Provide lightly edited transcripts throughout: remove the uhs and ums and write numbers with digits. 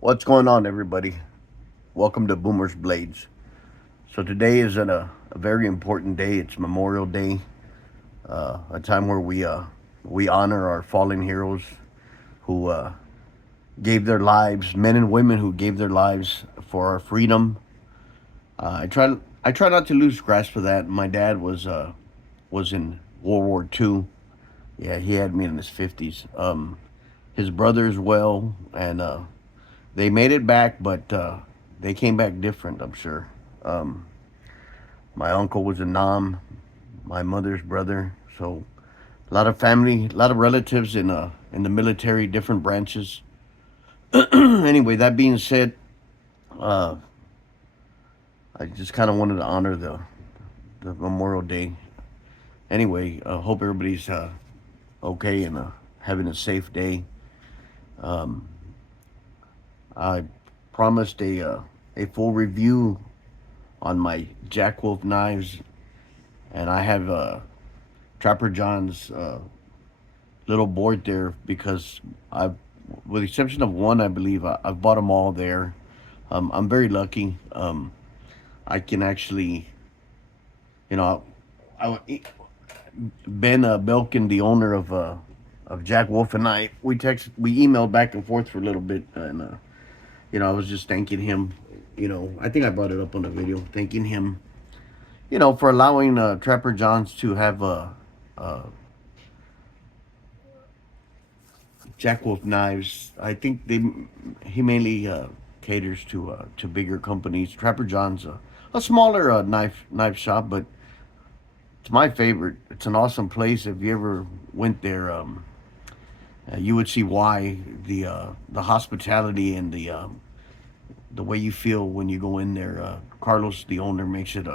What's going on, everybody? Welcome to Boomer's Blades. So today is a very important day. It's Memorial Day, a time where we honor our fallen heroes who gave their lives, men and women who gave their lives for our freedom. I try not to lose grasp of that. My dad was in World War II. Yeah, he had me in his 50s. His brother as well, and they made it back, but they came back different, I'm sure. Um, my uncle was a Nam, my mother's brother, so a lot of family, a lot of relatives in the military, different branches. Anyway, that being said, uh, I just kind of wanted to honor the Memorial Day. Anyway, hope everybody's okay and having a safe day. Um, I promised a full review on my Jack Wolf knives, and I have Trapper John's little board there because I've, with the exception of one, I believe I've bought them all there. I'm very lucky. I can actually, you know, Ben Belkin, the owner of Jack Wolf, and we emailed back and forth for a little bit, and I was just thanking him. I think I brought it up on the video, thanking him, for allowing Trapper Johns to have Jack Wolf knives. I think he mainly caters to bigger companies. Trapper John's a smaller knife shop, but it's my favorite. It's an awesome place. If you ever went there, you would see why the hospitality and the way you feel when you go in there. Carlos, the owner, makes it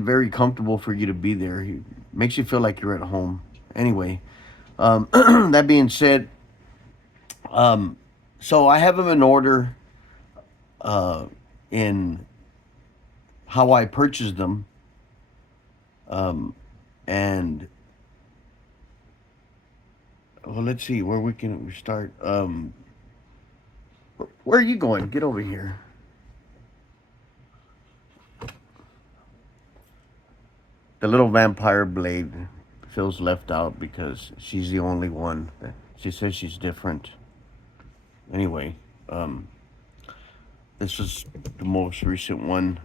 very comfortable for you to be there. He makes you feel like you're at home. Anyway, that being said, um, so I have them in order uh, in how I purchased them, um, and well, let's see where we start. Where are you going? Get over here. The little vampire blade feels left out because she's the only one. She says she's different. Anyway, um, this is the most recent one.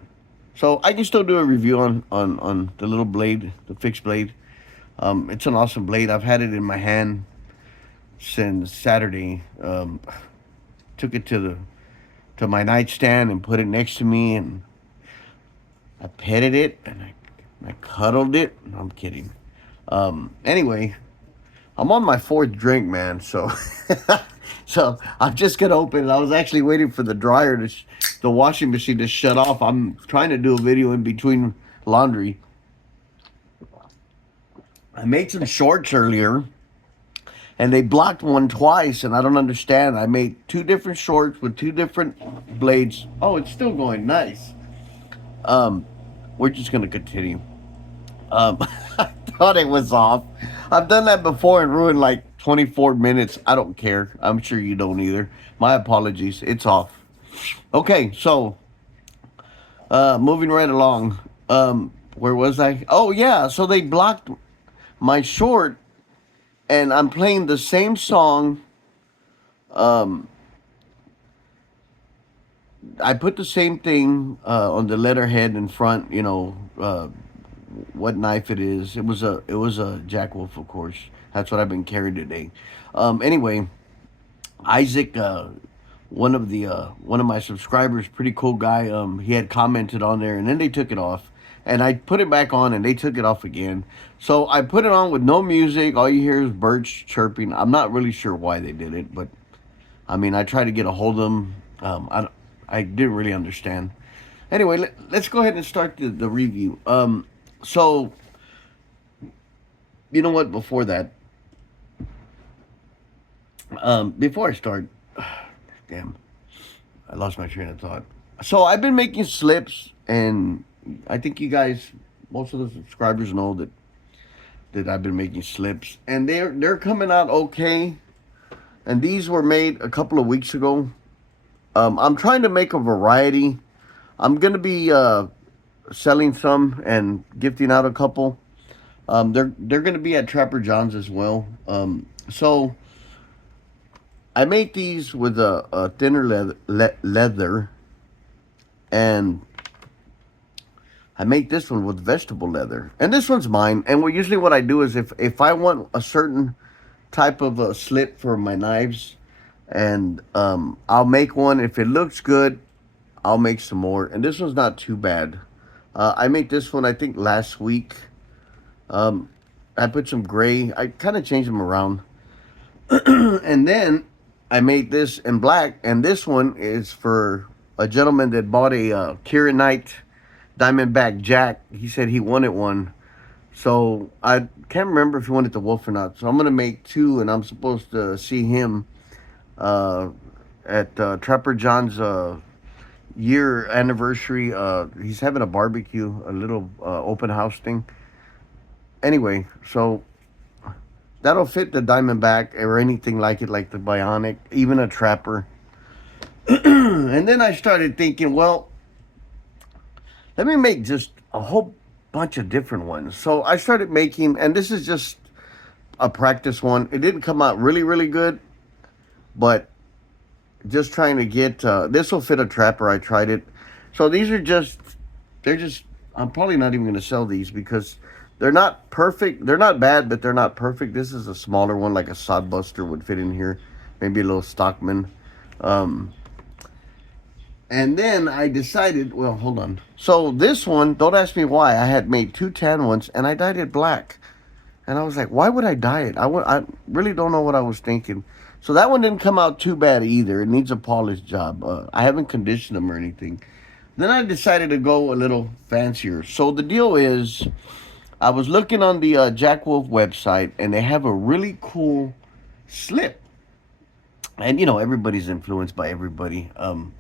So I can still do a review on the little blade, the fixed blade. It's an awesome blade. I've had it in my hand since Saturday. Took it to my nightstand and put it next to me, and I petted it and I cuddled it. No, I'm kidding. Anyway, I'm on my fourth drink, man. So so I'm just gonna open it. I was actually waiting for the dryer the washing machine to shut off. I'm trying to do a video in between laundry. I made some shorts earlier, and they blocked one twice, and I don't understand. I made two different shorts with two different blades. Oh, it's still going nice. Um, we're just gonna continue. I thought it was off. I've done that before and ruined like 24 minutes. I don't care. I'm sure you don't either. My apologies. It's off. Okay, so moving right along. Where was I? Oh yeah, so they blocked my short, and I'm playing the same song. Um, I put the same thing on the letterhead in front. What knife it is. It was a Jack Wolf, of course. That's what I've been carrying today. Anyway, Isaac, one of my subscribers, pretty cool guy. He had commented on there, and then they took it off, and I put it back on, and they took it off again. So I put it on with no music. All you hear is birds chirping. I'm not really sure why they did it, but I mean, I tried to get a hold of them. I didn't really understand. Anyway, let's go ahead and start the review. So you know what? Before I start, damn, I lost my train of thought. So I've been making slips, and I think you guys, most of the subscribers know that I've been making slips, and they're coming out okay. And these were made a couple of weeks ago. I'm trying to make a variety. I'm gonna be selling some and gifting out a couple. They're gonna be at Trapper John's as well. So I made these with a thinner leather, and I make this one with vegetable leather, and this one's mine. And usually what I do is if I want a certain type of a slit for my knives, and I'll make one. If it looks good, I'll make some more. And this one's not too bad. I made this one I think last week. Um, I put some gray. I kind of changed them around, and then I made this in black. And this one is for a gentleman that bought a Kira Knight Diamondback Jack. He said he wanted one. So I can't remember if he wanted the wolf or not. So I'm gonna make two, and I'm supposed to see him uh, at Trapper John's year anniversary. He's having a barbecue, a little open house thing. Anyway, so that'll fit the Diamondback or anything like it, like the Bionic, even a Trapper. And then I started thinking, well, let me make just a whole bunch of different ones. So I started making, and this is just a practice one. It didn't come out really, really good, but just trying to get this will fit a Trapper. I tried it. So these are just, they're just, I'm probably not even going to sell these because they're not perfect. They're not bad, but they're not perfect. This is a smaller one, like a Sodbuster would fit in here. Maybe a little Stockman. Um, and then I decided, well, hold on. So this one, don't ask me why. I had made two tan ones, and I dyed it black. And I was like, why would I dye it? I really don't know what I was thinking. So that one didn't come out too bad either. It needs a polished job. I haven't conditioned them or anything. Then I decided to go a little fancier. So the deal is, I was looking on the Jack Wolf website, and they have a really cool slip. And everybody's influenced by everybody. I'm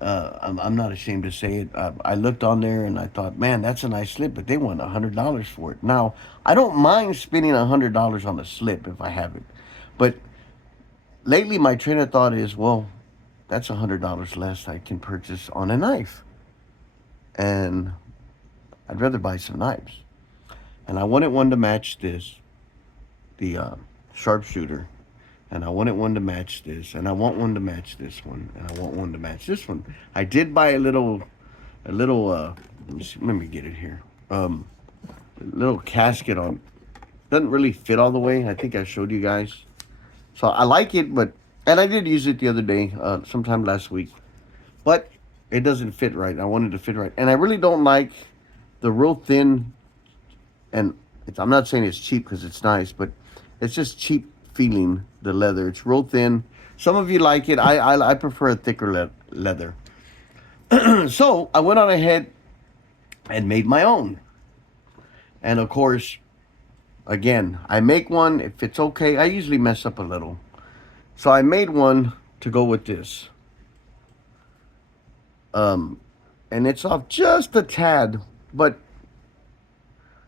not ashamed to say it. I looked on there and I thought, man, that's a nice slip, but they want $100 for it. Now, I don't mind spending $100 on a slip if I have it, but lately my train of thought is, well, that's $100 less I can purchase on a knife, and I'd rather buy some knives. And I wanted one to match this, the sharpshooter, and I wanted one to match this, and I want one to match this one, and I want one to match this one. I did buy a little let me get it here. A little casket on. Doesn't really fit all the way. I think I showed you guys. So I like it, and I did use it the other day, sometime last week. But it doesn't fit right. I wanted to fit right. And I really don't like the real thin, and I'm not saying it's cheap because it's nice, but it's just cheap feeling, the leather. It's real thin. Some of you like it. I prefer a thicker leather. So I went on ahead and made my own. And of course, again, I make one. If it's okay, I usually mess up a little. So I made one to go with this. And it's off just a tad, but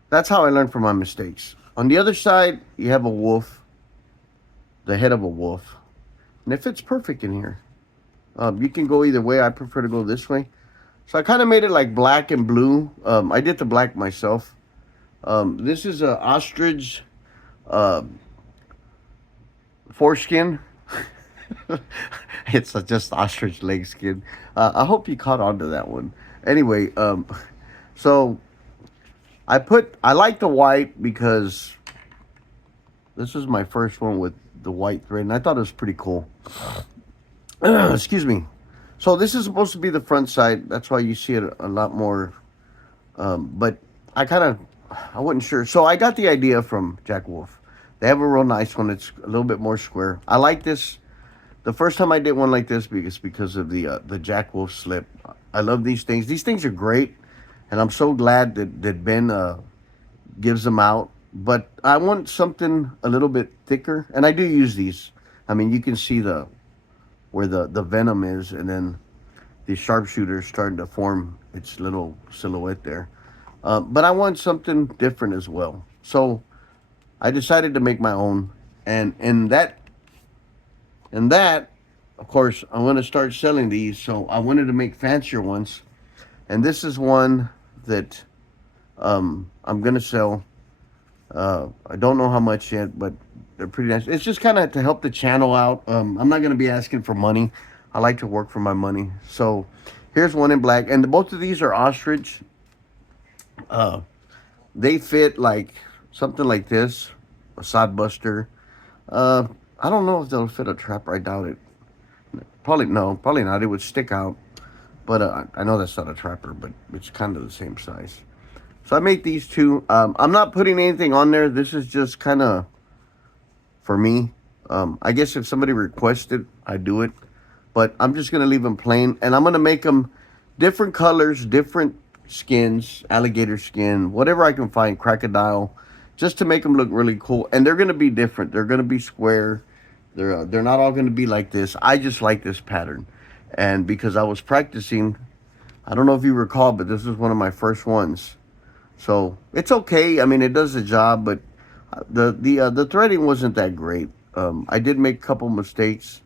that's how I learned from my mistakes. On the other side, you have a wolf, the head of a wolf, and it fits perfect in here. You can go either way. I prefer to go this way. So I kind of made it like black and blue. I did the black myself. This is a ostrich uh, foreskin. It's just ostrich leg skin. I hope you caught on to that one. Anyway, so I like the white because this is my first one with the white thread, and I thought it was pretty cool. Excuse me. So this is supposed to be the front side. That's why you see it a lot more. But I wasn't sure. So I got the idea from Jack Wolf. They have a real nice one. It's a little bit more square. I like this. The first time I did one like this because of the Jack Wolf slip. I love these things. These things are great, and I'm so glad that Ben gives them out. But I want something a little bit thicker, and I do use these. I mean, you can see where the venom is, and then the sharpshooter is starting to form its little silhouette there. But I want something different as well. So I decided to make my own, and that of course, I'm going to start selling these. So I wanted to make fancier ones. And this is one that I'm going to sell. I don't know how much yet, but they're pretty nice. It's just kind of to help the channel out. I'm not going to be asking for money. I like to work for my money. So here's one in black. And both of these are ostrich. Uh, they fit like something like this, a sod buster. Uh, I don't know if they'll fit a trapper. I doubt it. Probably no, probably not. It would stick out. But I know that's not a trapper, but it's kind of the same size. So I make these two. I'm not putting anything on there. This is just kind of for me. I guess if somebody requested, I do it. But I'm just going to leave them plain. And I'm going to make them different colors, different skins, alligator skin, whatever I can find, crocodile, just to make them look really cool. And they're going to be different. They're going to be square. They're not all going to be like this. I just like this pattern. And because I was practicing, I don't know if you recall, but this was one of my first ones. So it's okay. I mean, it does the job, but the threading wasn't that great. I did make a couple mistakes.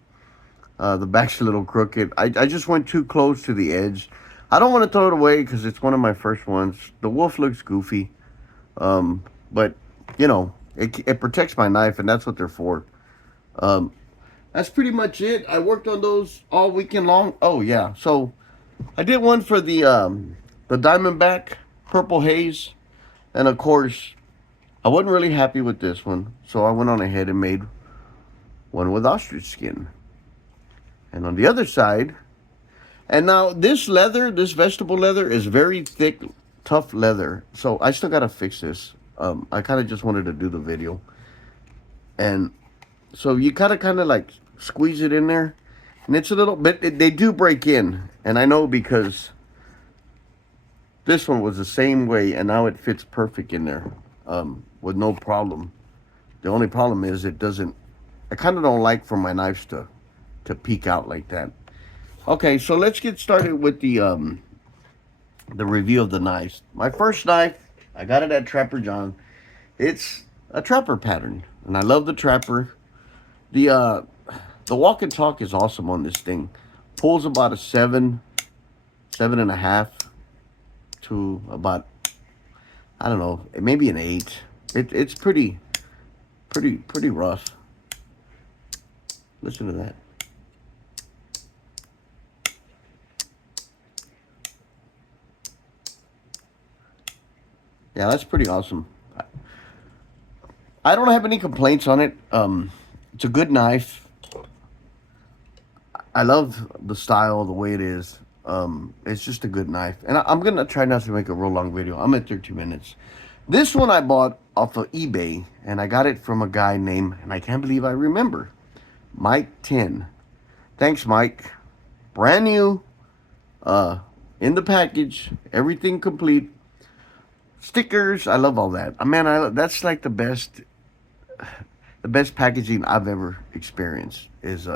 The back's a little crooked. I just went too close to the edge. I don't want to throw it away because it's one of my first ones. The wolf looks goofy, but you know, it protects my knife, and that's what they're for. Um, that's pretty much it. I worked on those all weekend long. Oh yeah, so I did one for the Diamondback Purple Haze, and of course I wasn't really happy with this one, so I went on ahead and made one with ostrich skin. And on the other side, and now this leather, this vegetable leather is very thick, tough leather. So I still got to fix this. I kind of just wanted to do the video. And so you kind of like squeeze it in there. And it's a little bit, they do break in. And I know because this one was the same way and now it fits perfect in there with no problem. The only problem is it doesn't, I kind of don't like for my knives to peek out like that. Okay, so let's get started with the review of the knives. My first knife, I got it at Trapper John. It's a trapper pattern, and I love the trapper. The walk and talk is awesome on this thing. Pulls about a 7.5 to about, I don't know, maybe an 8. It's pretty rough. Listen to that. Yeah, that's pretty awesome. I don't have any complaints on it. It's a good knife. I love the style, the way it is. It's just a good knife. And I'm going to try not to make a real long video. I'm at 30 minutes. This one I bought off of eBay, and I got it from a guy named, and I can't believe I remember, Mike 10. Thanks, Mike. Brand new, in the package, everything complete. Stickers, I love all that. Man, that's like the best packaging I've ever experienced is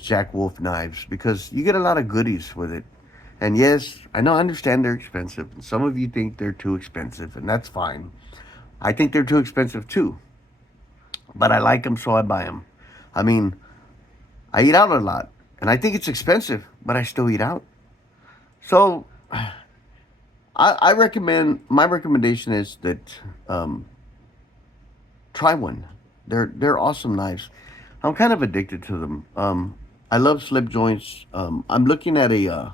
Jack Wolf knives, because you get a lot of goodies with it. And yes, I understand they're expensive. And some of you think they're too expensive, and that's fine. I think they're too expensive too, but I like them, so I buy them. I mean, I eat out a lot, and I think it's expensive, but I still eat out. So I recommend, my recommendation is that try one. They're awesome knives. I'm kind of addicted to them. I love slip joints. I'm looking at a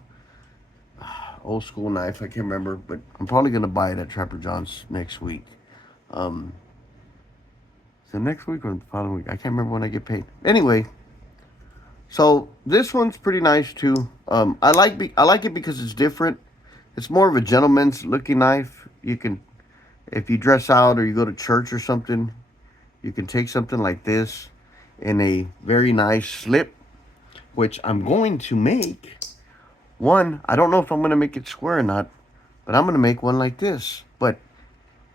old school knife. I can't remember, but I'm probably gonna buy it at Trapper John's next week. So next week or the following week? I can't remember when I get paid. Anyway, so this one's pretty nice too. I like it because it's different. It's more of a gentleman's looking knife. You can, if you dress out or you go to church or something, you can take something like this in a very nice slip, which I'm going to make one. I don't know if I'm going to make it square or not, but I'm going to make one like this, but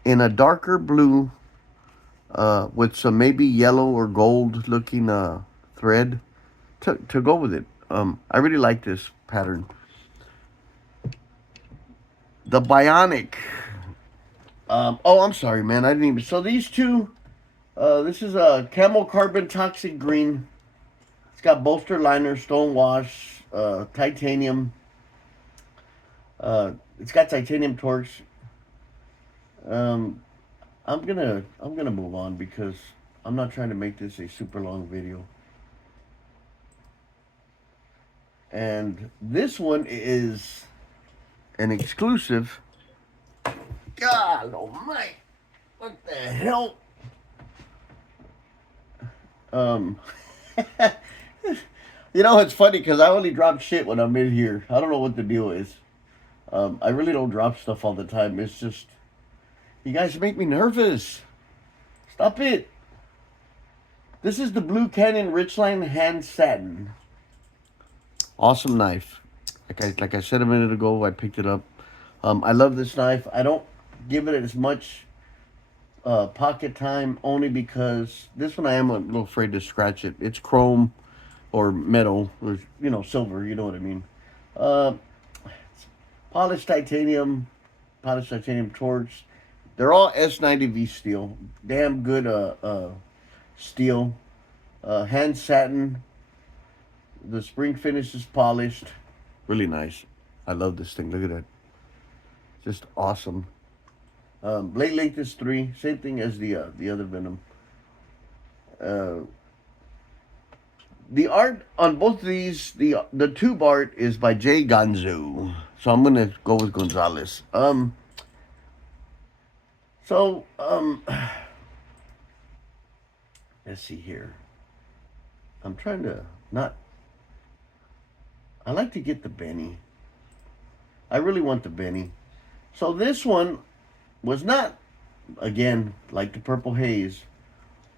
in a darker blue with some maybe yellow or gold looking thread to go with it. I really like this pattern. The Bionic. Oh, I'm sorry, man. I didn't even. So these two, this is a Camel Carbon Toxic Green. It's got bolster liner, stone wash, titanium. It's got titanium torques. Um, I'm gonna move on because I'm not trying to make this a super long video. And this one is an exclusive. God almighty, what the hell? Um, you know, it's funny because I only drop shit when I'm in here. I don't know what the deal is. I really don't drop stuff all the time. It's just, you guys make me nervous. Stop it. This is the Blue Canyon Richline Hand Satin. Awesome knife. Like I said a minute ago, I picked it up. I love this knife. I don't give it as much pocket time only because this one I am a little afraid to scratch it. It's chrome or metal or silver. You know what I mean. Uh, polished titanium torch. They're all S90V steel. Damn good steel. Hand satin. The spring finish is polished. Really nice. I love this thing. Look at that. Just awesome. Blade length is 3. Same thing as the other Venom. The art on both of these, the tube art is by Jay Gonzo. So I'm gonna go with Gonzalez. Let's see here. I'm trying to not. I like to get the Benny. I really want the Benny. So this one was not, again, like the Purple Haze,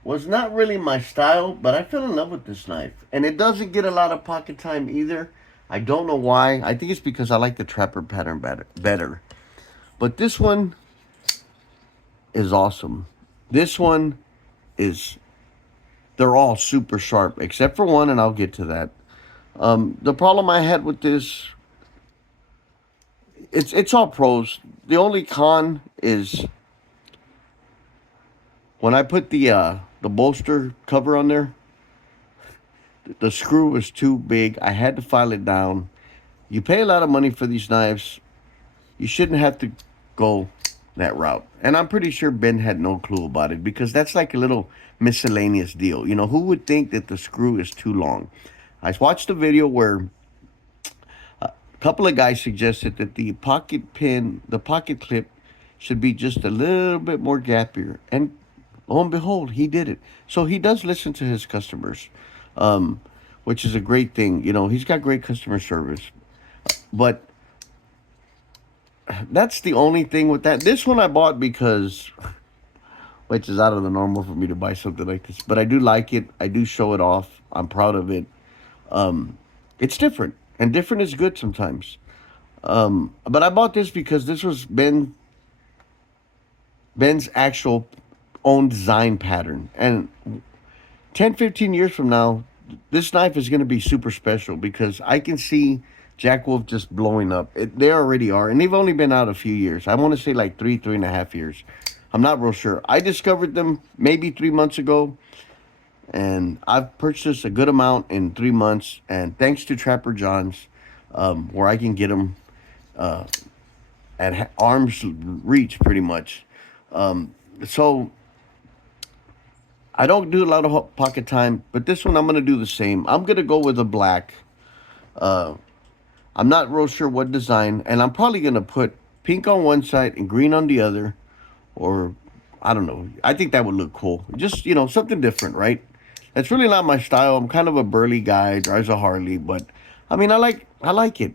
was not really my style, but I fell in love with this knife. And it doesn't get a lot of pocket time either. I don't know why. I think it's because I like the Trapper pattern better. But this one is awesome. This one is, they're all super sharp, except for one, and I'll get to that. The problem I had with this, it's all pros. The only con is when I put the bolster cover on there, the screw was too big. I had to file it down. You pay a lot of money for these knives. You shouldn't have to go that route. And I'm pretty sure Ben had no clue about it because that's like a little miscellaneous deal. You know, who would think that the screw is too long? I watched a video where a couple of guys suggested that the pocket clip should be just a little bit more gappier. And lo and behold, he did it. So he does listen to his customers, which is a great thing. You know, he's got great customer service. But that's the only thing with that. This one I bought because, which is out of the normal for me to buy something like this. But I do like it. I do show it off. I'm proud of it. It's different. And different is good sometimes. But I bought this because this was Ben's actual own design pattern. And 10, 15 years from now, this knife is going to be super special because I can see Jack Wolf just blowing up. They already are. And they've only been out a few years. I want to say like 3.5 years. I'm not real sure. I discovered them maybe 3 months ago. And I've purchased a good amount in 3 months. And thanks to Trapper John's, where I can get them at arm's reach pretty much. So I don't do a lot of pocket time, but this one I'm going to do the same. I'm going to go with a black. I'm not real sure what design, and I'm probably going to put pink on one side and green on the other, or I don't know. I think that would look cool. Just, something different, right? That's really not my style. I'm kind of a burly guy, drives a Harley, but I mean, I like it.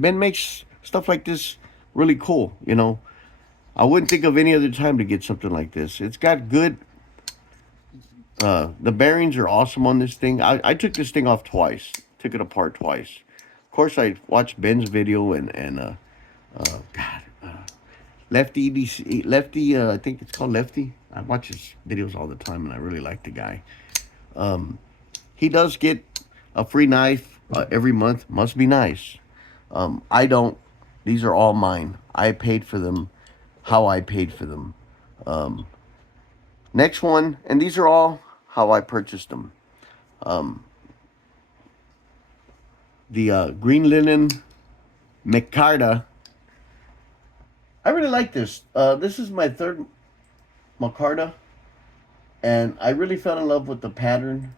Ben makes stuff like this really cool, I wouldn't think of any other time to get something like this. It's got good, the bearings are awesome on this thing. I took this thing off twice, took it apart twice. Of course, I watched Ben's video and Lefty EDC, Lefty, I think it's called Lefty. I watch his videos all the time and I really like the guy. He does get a free knife every month. Must be nice. I don't. These are all mine. I paid for them how I paid for them. Next one, and these are all how I purchased them. the green linen micarta. I really like this. This is my third micarta, and I really fell in love with the pattern.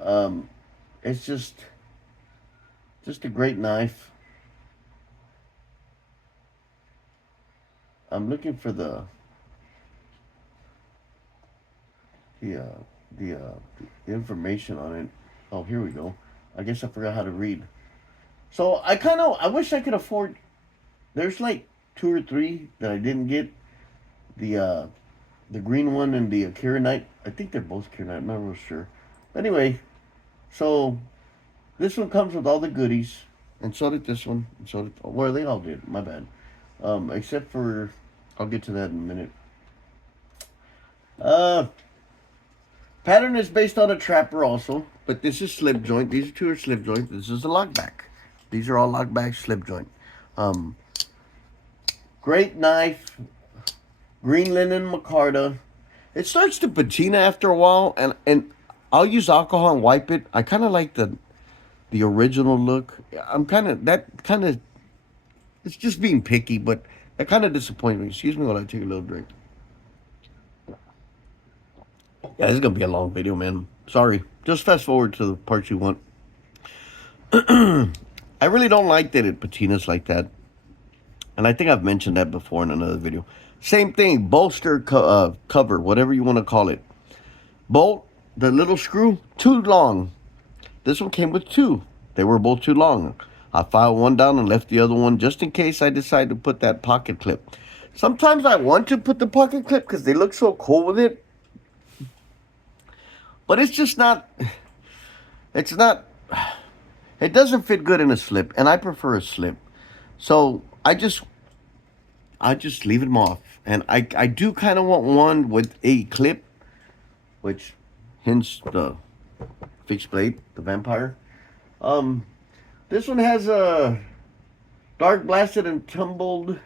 Um, it's just a great knife. I'm looking for the uh, the, uh, the information on it. Oh, here we go. I guess I forgot how to read. So I wish I could afford. There's like two or three that I didn't get. The uh, the green one and the Akira Knight. I think they're both Akira Knight. I'm not real sure. Anyway, so this one comes with all the goodies, and so did this one. And so did, well, they all did. My bad. Except for, I'll get to that in a minute. Uh, Pattern is based on a trapper also, but this is slip joint. These two are slip joint. This is a lockback. These are all lockback slip joint. Um, Great knife, green linen micarta. It starts to patina after a while, and I'll use alcohol and wipe it. I kind of like the original look. I'm kind of it's just being picky, but that kind of disappoints me. Excuse me while I take a little drink. Yeah, this is gonna be a long video, man. Sorry. Just fast forward to the parts you want. I really don't like that it patinas like that, and I think I've mentioned that before in another video. Same thing, bolster cover, whatever you want to call it. Bolt, the little screw, too long. This one came with two. They were both too long. I filed one down and left the other one just in case I decide to put that pocket clip. Sometimes I want to put the pocket clip because they look so cool with it. But it's just not, it's not, it doesn't fit good in a slip. And I prefer a slip. So I just leave them off. And I do kind of want one with a clip, which hence the fixed blade, the vampire. This one has a dark blasted and tumbled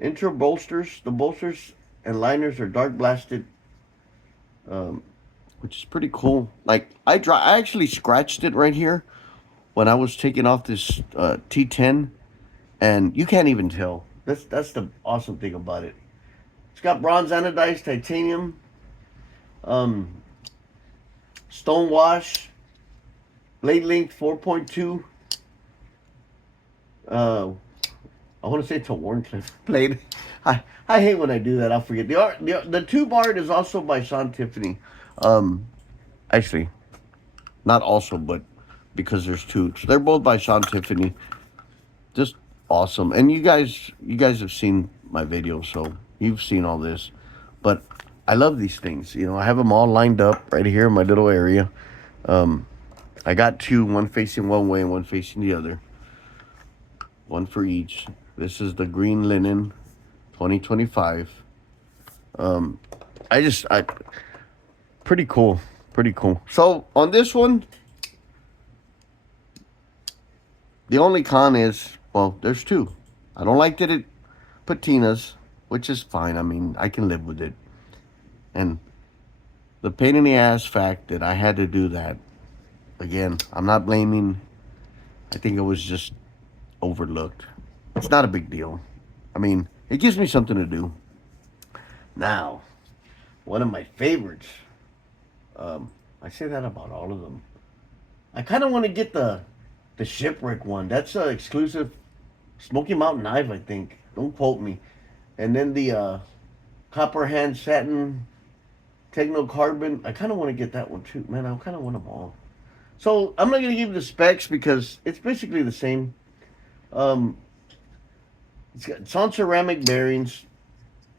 intro bolsters. The bolsters and liners are dark blasted, which is pretty cool. Like I actually scratched it right here when I was taking off this T10, and you can't even tell. That's the awesome thing about it. It's got bronze anodized titanium, um, stone wash, blade length 4.2. I want to say it's a Wharncliffe blade. I hate when I do that. I'll forget. The tube art is also by Sean Tiffany. Actually, not also, but because there's two. So they're both by Sean Tiffany. Just awesome. And you guys have seen my videos, so you've seen all this. But I love these things. You know, I have them all lined up right here in my little area. I got two, one facing one way and one facing the other. One for each. This is the green linen 2025. I pretty cool. Pretty cool. So on this one, the only con is, well, there's two. I don't like that it patinas, which is fine. I mean, I can live with it. And the pain in the ass fact that I had to do that, again, I'm not blaming. I think it was just overlooked. It's not a big deal. I mean, it gives me something to do. Now, one of my favorites. I say that about all of them. I kind of want to get the shipwreck one. That's an exclusive Smoky Mountain knife, I think. Don't quote me. And then the copper hand satin techno carbon. I kind of want to get that one too. Man, I kind of want them all. So I'm not going to give you the specs because it's basically the same. It's on ceramic bearings,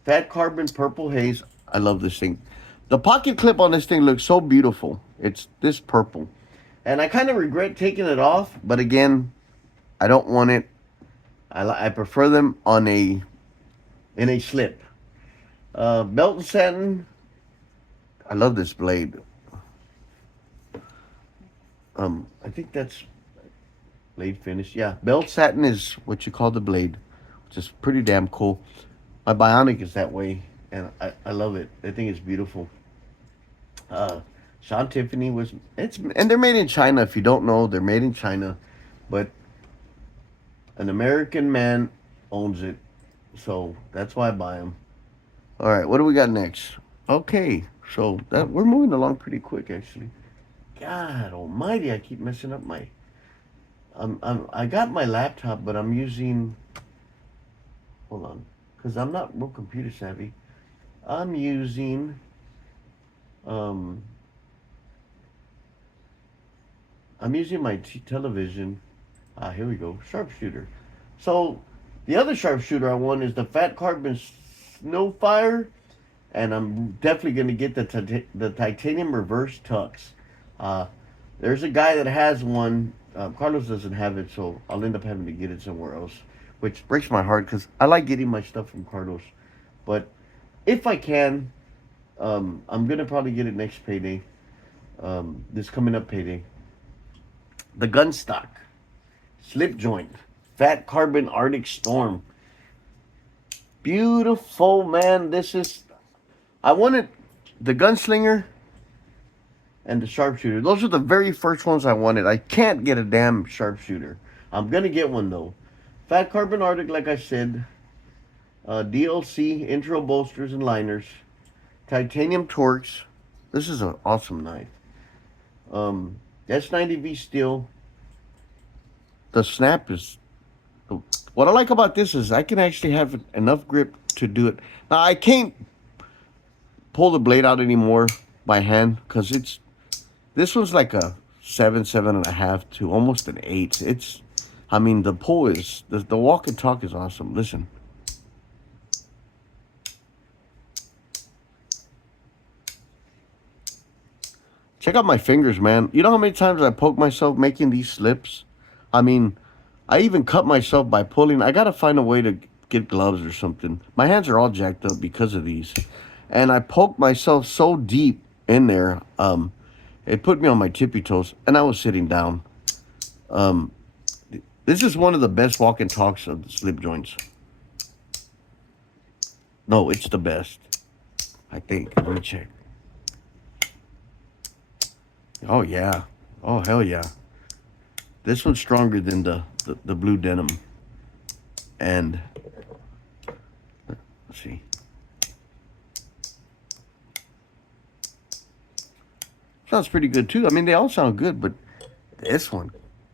fat carbon, purple haze. I love this thing. The pocket clip on this thing looks so beautiful. It's this purple. And I kind of regret taking it off, but again, I don't want it. I prefer them on in a slip. Belt and satin. I love this blade. I think that's blade finish. Yeah, belt satin is what you call the blade, which is pretty damn cool. My Bionic is that way, and I love it. I think it's beautiful. Sean Tiffany and they're made in China. If you don't know, they're made in China. but an American man owns it, so that's why I buy them. All right, what do we got next? Okay, so that we're moving along pretty quick, actually. God Almighty, I keep messing up my. I got my laptop, but I'm using. Hold on, because I'm not real computer savvy. I'm using. Um, I'm using my television. Here we go, sharpshooter. So, the other sharpshooter I want is the Fat Carbon Snowfire, and I'm definitely going to get the titanium reverse tux. Uh, there's a guy that has one. Carlos doesn't have it, so I'll end up having to get it somewhere else, which breaks my heart because I like getting my stuff from Carlos. But if I can, I'm gonna probably get it next payday. This coming up payday. The Gunstock slip joint, Fat Carbon Arctic Storm. Beautiful, man. This is. I wanted the Gunslinger and the sharpshooter. Those are the very first ones I wanted. I can't get a damn sharpshooter. I'm gonna get one though. Fat Carbon Arctic, like I said. DLC intro bolsters and liners. Titanium Torx. This is an awesome knife. S90V steel. The snap is. What I like about this is I can actually have enough grip to do it. Now I can't pull the blade out anymore by hand because it's. This one's like a 7.5 to almost an 8. It's. I mean, the pull is. The walk and talk is awesome. Listen. Check out my fingers, man. You know how many times I poke myself making these slips? I mean, I even cut myself by pulling. I gotta find a way to get gloves or something. My hands are all jacked up because of these. And I poked myself so deep in there, it put me on my tippy toes, and I was sitting down. Um, this is one of the best walk and talks of the slip joints. No, it's the best. I think. Let me check. Oh, yeah. Oh, hell yeah. This one's stronger than the blue denim. And, let's see. Sounds pretty good, too. I mean, they all sound good, but this one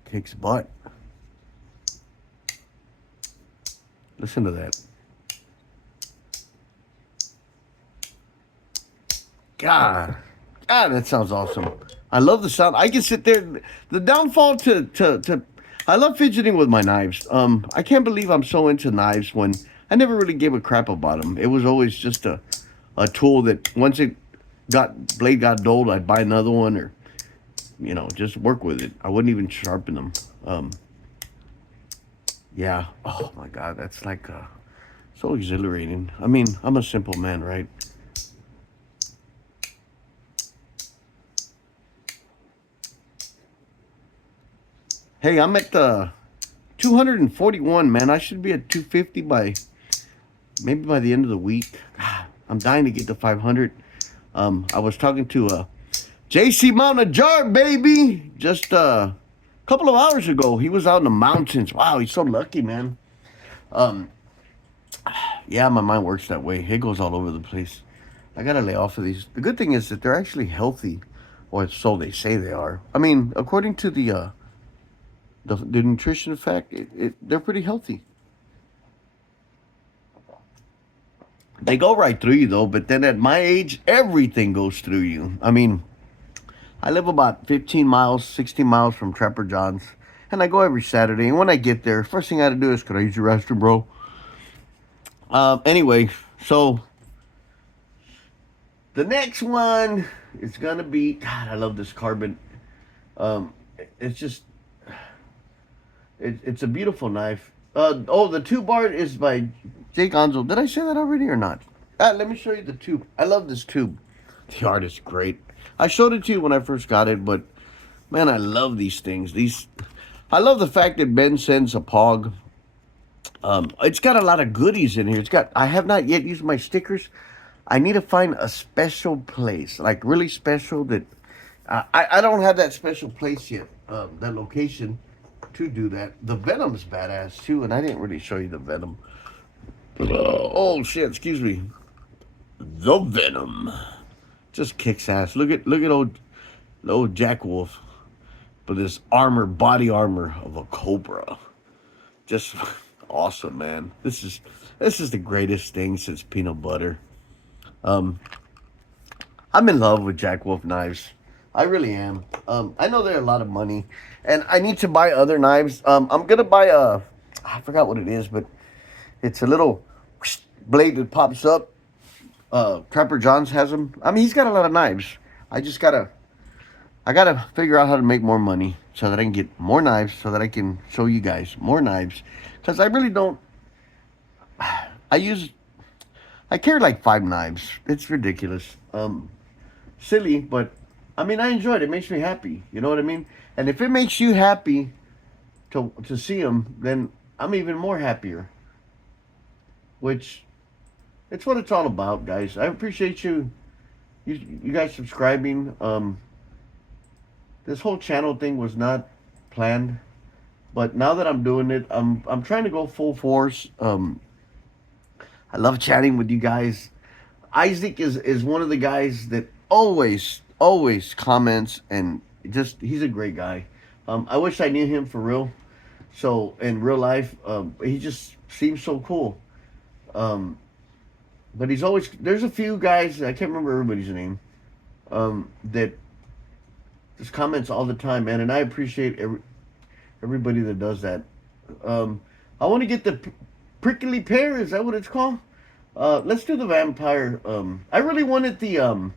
kicks butt. Listen to that. God, that sounds awesome. I love the sound. I can sit there. The downfall to I love fidgeting with my knives. I can't believe I'm so into knives when I never really gave a crap about them. It was always just a tool that once blade got dulled, I'd buy another one or, just work with it. I wouldn't even sharpen them. Yeah. Oh my God, that's like so exhilarating. I mean, I'm a simple man, right? Hey, I'm at 241, man. I should be at 250 maybe by the end of the week. I'm dying to get to 500. I was talking to JC Mountain Jar, baby, just a couple of hours ago. He was out in the mountains. Wow, he's so lucky, man. Yeah, my mind works that way. It goes all over the place. I gotta lay off of these. The good thing is that they're actually healthy, or so they say they are. I mean, according to the nutrition fact, they're pretty healthy. They go right through you though, but then at my age, everything goes through you. I mean, I live about 15 miles, 16 miles from Trapper John's, and I go every Saturday. And when I get there, first thing I gotta do is, could I use your restroom, bro? Anyway, so the next one is gonna be, God, I love this carbon. It's just, it's a beautiful knife. The tube art is by Jake Gonzo. Did I say that already or not? Let me show you the tube. I love this tube. The art is great. I showed it to you when I first got it, but man, I love these things. I love the fact that Ben sends a Pog. It's got a lot of goodies in here. I have not yet used my stickers. I need to find a special place, like really special that I don't have that special place yet, that location. to do that. The Venom's badass too, and I didn't really show you the Venom. Oh shit! Excuse me. The Venom just kicks ass. Look at old Jack Wolf, but this body armor of a cobra. Just awesome, man. This is the greatest thing since peanut butter. Um, I'm in love with Jack Wolf knives. I really am. I know they're a lot of money, and I need to buy other knives. I'm gonna buy I forgot what it is, but it's a little blade that pops up. Trapper John's has them. I mean, he's got a lot of knives. I gotta figure out how to make more money so that I can get more knives, so that I can show you guys more knives. Cause I really don't. I carry like 5 knives. It's ridiculous. Silly, but I mean, I enjoy it. It makes me happy. You know what I mean? And if it makes you happy to see them, then I'm even more happier. Which it's what it's all about, guys. I appreciate you guys subscribing. This whole channel thing was not planned, but now that I'm doing it, I'm trying to go full force. I love chatting with you guys. Isaac is one of the guys that always comments, and just he's a great guy. I wish I knew him for real. So in real life, he just seems so cool. But there's a few guys, I can't remember everybody's name, that just comments all the time, man, and I appreciate everybody that does that. I want to get the prickly pear. Is that what it's called? Let's do the vampire. I really wanted the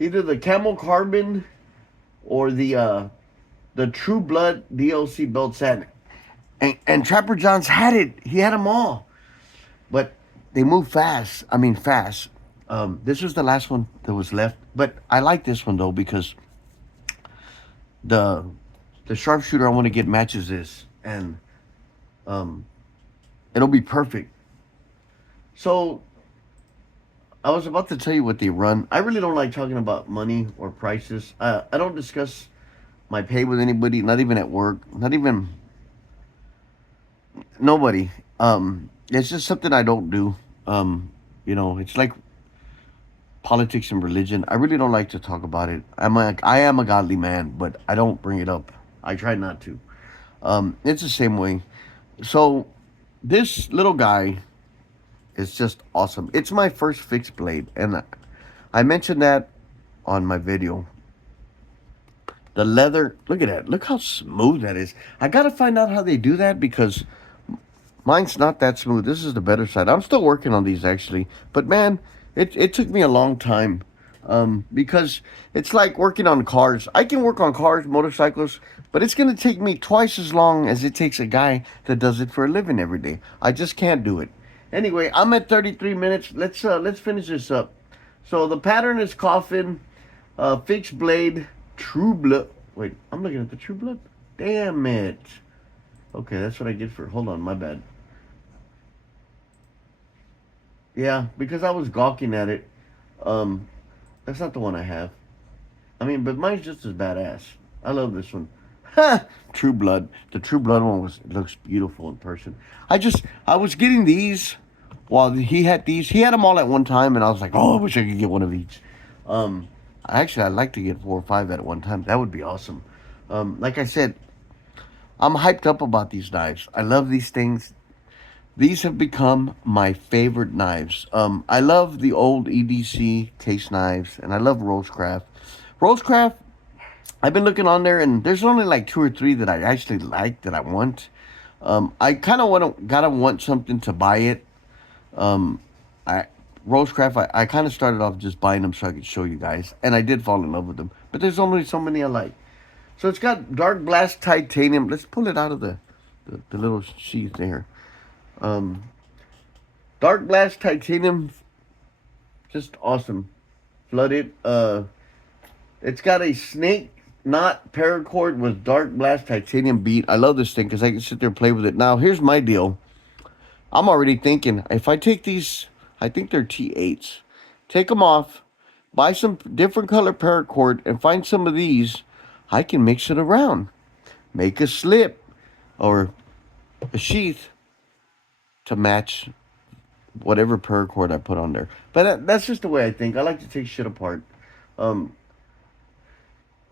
either the camel carbon or the True Blood DLC belt set, and Trapper John's had it. He had them all, but they move fast. I mean, fast. This was the last one that was left, but I like this one though because the sharpshooter I want to get matches this, and it'll be perfect. So I was about to tell you what they run. I really don't like talking about money or prices. I don't discuss my pay with anybody, not even at work, not even nobody. It's just something I don't do. It's like politics and religion. I really don't like to talk about it. I am a godly man, but I don't bring it up. I try not to. It's the same way. So this little guy is just awesome. It's my first fixed blade, and I mentioned that on my video. The leather, look at that. Look how smooth that is. I gotta find out how they do that because mine's not that smooth. This is the better side. I'm still working on these actually, but man, it took me a long time. Because it's like working on cars. I can work on cars, motorcycles, but it's gonna take me twice as long as it takes a guy that does it for a living every day. I just can't do it. Anyway, I'm at 33 minutes. Let's finish this up. So the pattern is coffin, fixed blade, True Blood. Wait, I'm looking at the True Blood. Damn it. Okay, that's what I get for. Hold on, my bad. Yeah, because I was gawking at it. That's not the one I have. I mean, but mine's just as badass. I love this one. Ha! True Blood. The True Blood one looks beautiful in person. I was getting these while he had these. He had them all at one time, and I was like, oh, I wish I could get one of each. I'd like to get 4 or 5 at one time. That would be awesome. Like I said, I'm hyped up about these knives. I love these things. These have become my favorite knives. I love the old EDC case knives, and I love Rosecraft. Rosecraft, I've been looking on there, and there's only like 2 or 3 that I actually like that I want. I kind of gotta want something to buy it. Rosecraft, I kind of started off just buying them so I could show you guys, and I did fall in love with them. But there's only so many I like. So it's got Dark Blast Titanium. Let's pull it out of the little sheath there. Dark Blast Titanium, just awesome. Flooded. It's got a snake knot paracord with Dark Blast Titanium bead. I love this thing because I can sit there and play with it. Now, here's my deal. I'm already thinking, if I take these, I think they're T8s. Take them off, buy some different color paracord, and find some of these. I can mix it around. Make a slip. or a sheath to match whatever paracord I put on there. But that's just the way I think. I like to take shit apart. Um,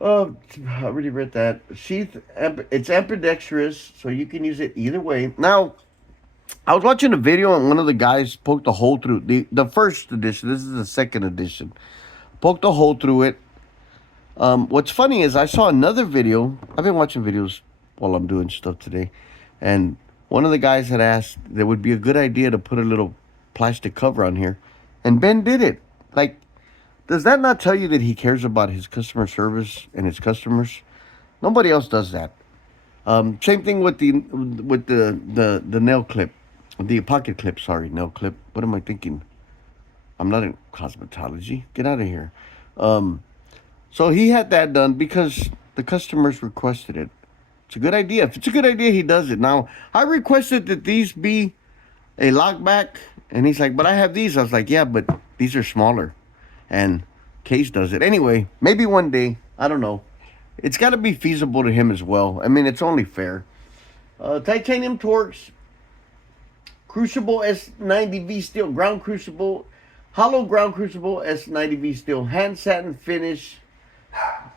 I already read that. It's ambidextrous, so you can use it either way. Now, I was watching a video and one of the guys poked a hole through the first edition. This is the second edition. Poked a hole through it. What's funny is I saw another video. I've been watching videos while I'm doing stuff today, and one of the guys had asked there would be a good idea to put a little plastic cover on here, and Ben did it. Like, does that not tell you that he cares about his customer service and his customers? Nobody else does that. Same thing with the nail clip, the pocket clip. Sorry, nail clip. What am I thinking? I'm not in cosmetology. Get out of here. So he had that done because the customers requested it. It's a good idea. If it's a good idea, he does it. Now, I requested that these be a lockback, and he's like, but I have these. I was like, yeah, but these are smaller. And Case does it. Anyway, maybe one day. I don't know. It's got to be feasible to him as well. I mean, it's only fair. Titanium Torx, Crucible S90V steel, ground crucible, hollow ground crucible S90V steel, hand satin finish,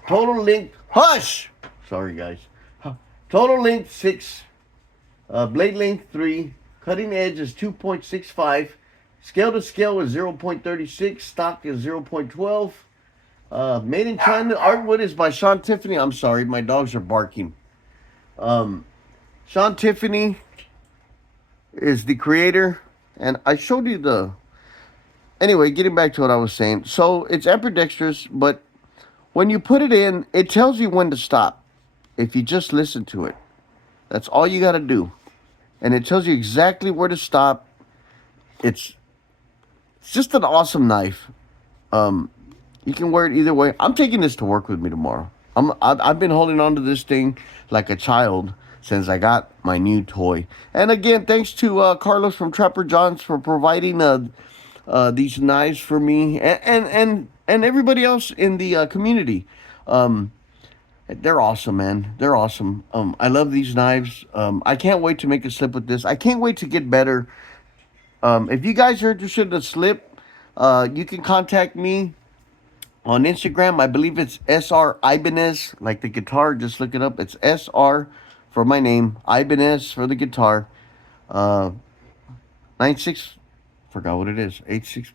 total length, hush! Sorry, guys. Total length 6, blade length 3, cutting edge is 2.65, scale to scale is 0.36, stock is 0.12. Made in China. Artwood is by Sean Tiffany. I'm sorry, my dogs are barking. Sean Tiffany is the creator, and I showed you the. Anyway, getting back to what I was saying. So it's ambidextrous, but when you put it in, it tells you when to stop. If you just listen to it, that's all you got to do, and it tells you exactly where to stop. It's just an awesome knife. You can wear it either way. I'm taking this to work with me tomorrow. I've been holding on to this thing like a child since I got my new toy. And again, thanks to Carlos from Trapper John's for providing these knives for me and everybody else in the community. They're awesome, man. They're awesome. I love these knives. I can't wait to make a slip with this. I can't wait to get better. If you guys are interested in a slip, you can contact me on Instagram. I believe it's SR Ibanez, like the guitar. Just look it up. It's SR for my name, Ibanez for the guitar. 96. Forgot what it is. 86.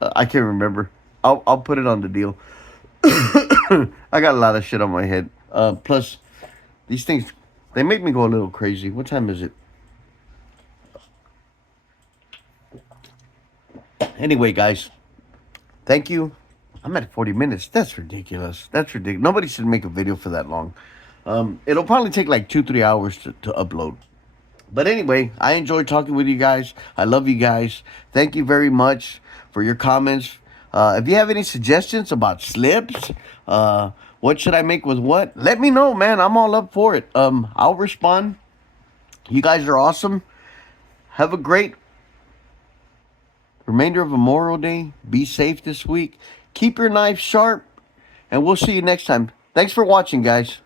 I can't remember. I'll put it on the deal. I got a lot of shit on my head. Plus, these things, they make me go a little crazy. What time is it? Anyway, guys, thank you. I'm at 40 minutes. That's ridiculous. That's ridiculous. Nobody should make a video for that long. It'll probably take like 2-3 hours to upload. But anyway, I enjoyed talking with you guys. I love you guys. Thank you very much for your comments. If you have any suggestions about slips, what should I make with what, let me know, man. I'm all up for it. I'll respond. You guys are awesome. Have a great remainder of Memorial Day. Be safe this week. Keep your knife sharp, and we'll see you next time. Thanks for watching, guys.